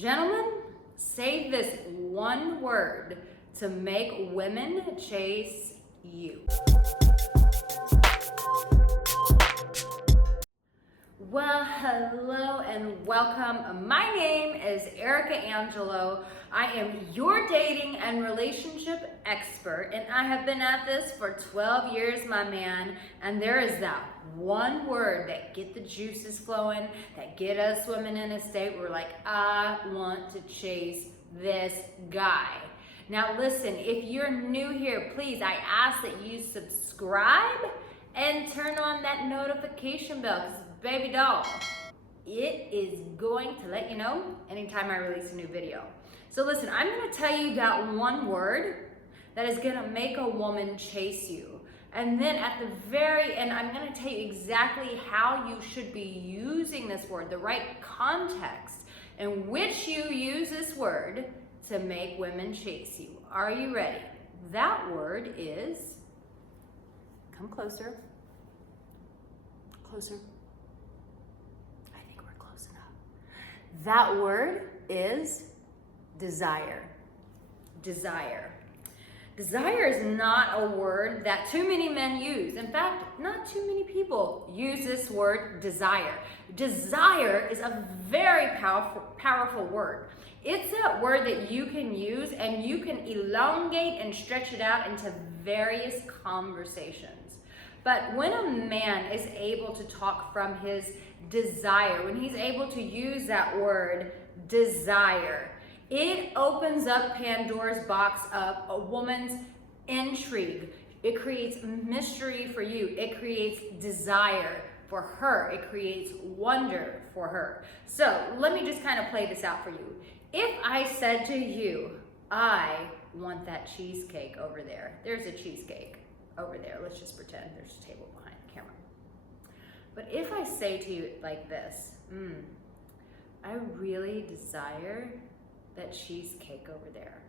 Gentlemen, say this one word to make women chase you. Well, hello and welcome. My name is Arica Angelo. I am your dating and relationship expert, and I have been at this for 12 years, my man. And there is that one word that get the juices flowing, that get us women in a state where we're like, I want to chase this guy. Now listen, if you're new here, please, I ask that you subscribe and turn on that notification bell, because baby doll, it is going to let you know anytime I release a new video. So listen, I'm gonna tell you that one word that is gonna make a woman chase you. And then at the very end, I'm gonna tell you exactly how you should be using this word, the right context in which you use this word to make women chase you. Are you ready? That word is, come closer, closer. I think we're close enough. That word is desire. Desire. Desire is not a word that too many men use. In fact, not too many people use this word desire. Desire is a very powerful word. It's a word that you can use and you can elongate and stretch it out into various conversations. But when a man is able to talk from his desire, when he's able to use that word desire, it opens up Pandora's box of a woman's intrigue. It creates mystery for you. It creates desire for her. It creates wonder for her. So let me just kind of play this out for you. If I said to you, I want that cheesecake over there. There's a cheesecake over there. Let's just pretend there's a table behind the camera. But if I say to you like this, I really desire that cheesecake over there.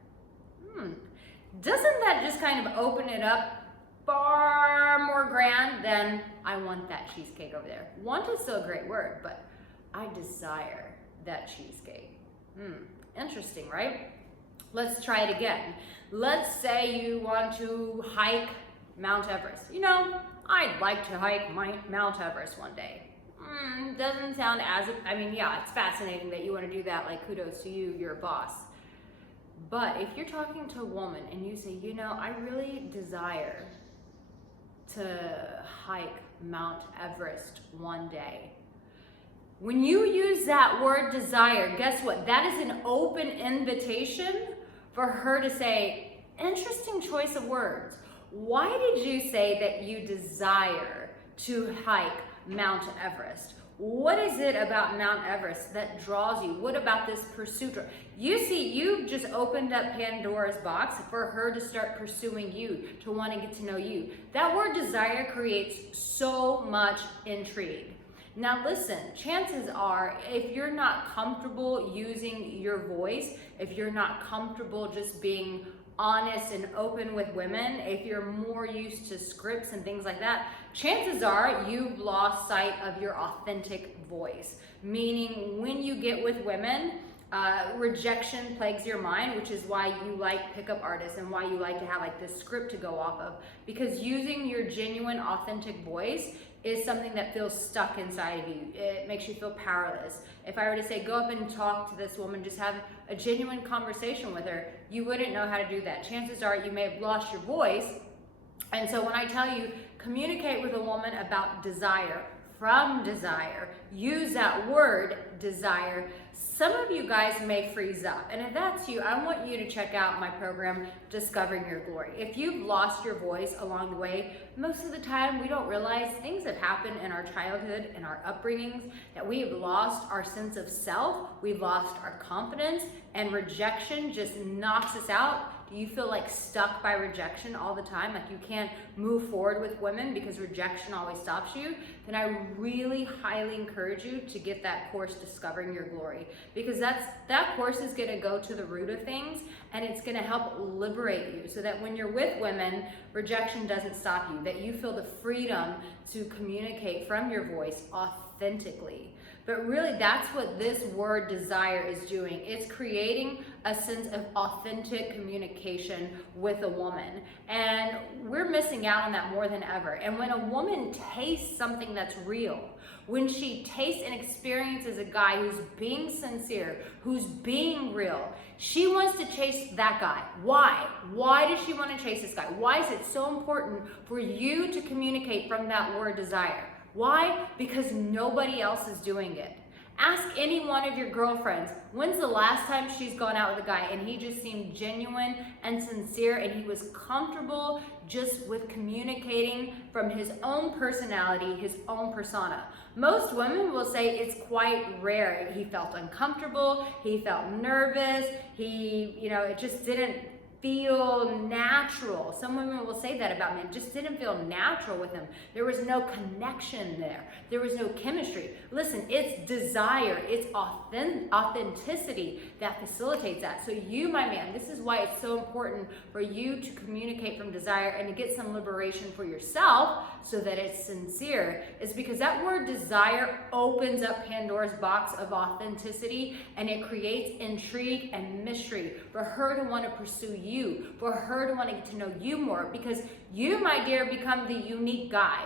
Doesn't that just kind of open it up far more grand than I want that cheesecake over there? Want is still a great word, but I desire that cheesecake. Interesting, right? Let's try it again. Let's say you want to hike Mount Everest. You know, I'd like to hike Mount Everest one day. Doesn't sound as, yeah, it's fascinating that you want to do that, like kudos to you, you're a boss. But if you're talking to a woman and you say, you know, I really desire to hike Mount Everest one day. When you use that word desire, guess what? That is an open invitation for her to say, interesting choice of words. Why did you say that you desire to hike Mount Everest? What is it about Mount Everest that draws you? What about this pursuit? You see, you've just opened up Pandora's box for her to start pursuing you, to want to get to know you. That word desire creates so much intrigue. Now listen, chances are, if you're not comfortable using your voice, if you're not comfortable just being honest and open with women, if you're more used to scripts and things like that, chances are you've lost sight of your authentic voice. Meaning when you get with women, rejection plagues your mind, which is why you like pickup artists and why you like to have like this script to go off of, because using your genuine authentic voice is something that feels stuck inside of you. It makes you feel powerless. If I were to say, go up and talk to this woman, just have a genuine conversation with her, you wouldn't know how to do that. Chances are you may have lost your voice. And so when I tell you, communicate with a woman about desire, from desire, use that word desire, some of you guys may freeze up. And if that's you, I want you to check out my program, Discovering Your Glory. If you've lost your voice along the way, most of the time we don't realize things have happened in our childhood and our upbringings, that we have lost our sense of self, we've lost our confidence, and rejection just knocks us out. Do you feel like stuck by rejection all the time? Like you can't move forward with women because rejection always stops you? Then I really highly encourage you to get that course, Discovering Your Glory, because that course is gonna go to the root of things, and it's gonna help liberate you so that when you're with women, rejection doesn't stop you, that you feel the freedom to communicate from your voice authentically authentically. But really, that's what this word desire is doing. It's creating a sense of authentic communication with a woman. And we're missing out on that more than ever. And when a woman tastes something that's real, when she tastes and experiences a guy who's being sincere, who's being real, she wants to chase that guy. Why? Why does she want to chase this guy? Why is it so important for you to communicate from that word desire? Why? Because nobody else is doing it. Ask any one of your girlfriends, when's the last time she's gone out with a guy and he just seemed genuine and sincere and he was comfortable just with communicating from his own personality, his own persona. Most women will say it's quite rare. He felt uncomfortable, he felt nervous, it just didn't feel natural. Some women will say that about men. It just didn't feel natural with him. There was no connection there. There was no chemistry. Listen, it's desire, it's authenticity that facilitates that. So you, my man, this is why it's so important for you to communicate from desire and to get some liberation for yourself so that it's sincere. Is because that word desire opens up Pandora's box of authenticity, and it creates intrigue and mystery for her to want to pursue you, for her to want to get to know you more, because you, my dear, become the unique guy.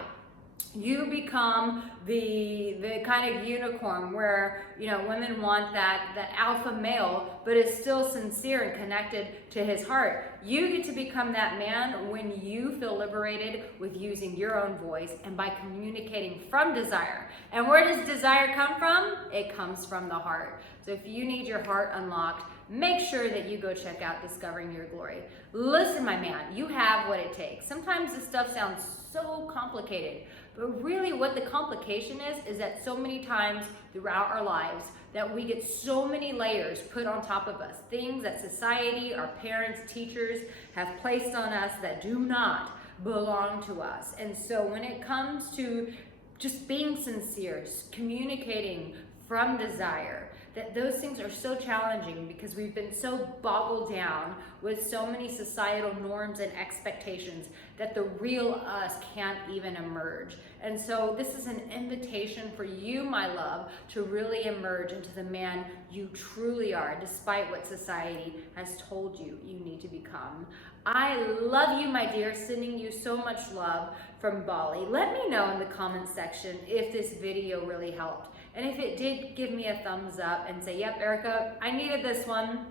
You become the kind of unicorn where, women want that alpha male, but is still sincere and connected to his heart. You get to become that man when you feel liberated with using your own voice and by communicating from desire. And where does desire come from? It comes from the heart. So if you need your heart unlocked, make sure that you go check out Discovering Your Glory. Listen, my man, you have what it takes. Sometimes this stuff sounds so complicated, but really what the complication is that so many times throughout our lives that we get so many layers put on top of us, things that society, our parents, teachers have placed on us that do not belong to us. And so when it comes to just being sincere, communicating from desire, that those things are so challenging because we've been so boggled down with so many societal norms and expectations that the real us can't even emerge. And so this is an invitation for you, my love, to really emerge into the man you truly are, despite what society has told you you need to become. I love you, my dear, sending you so much love from Bali. Let me know in the comments section if this video really helped. And if it did, give me a thumbs up and say, yep, Arica, I needed this one.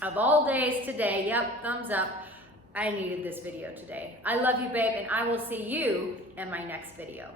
Of all days today, yep, thumbs up. I needed this video today. I love you, babe, and I will see you in my next video.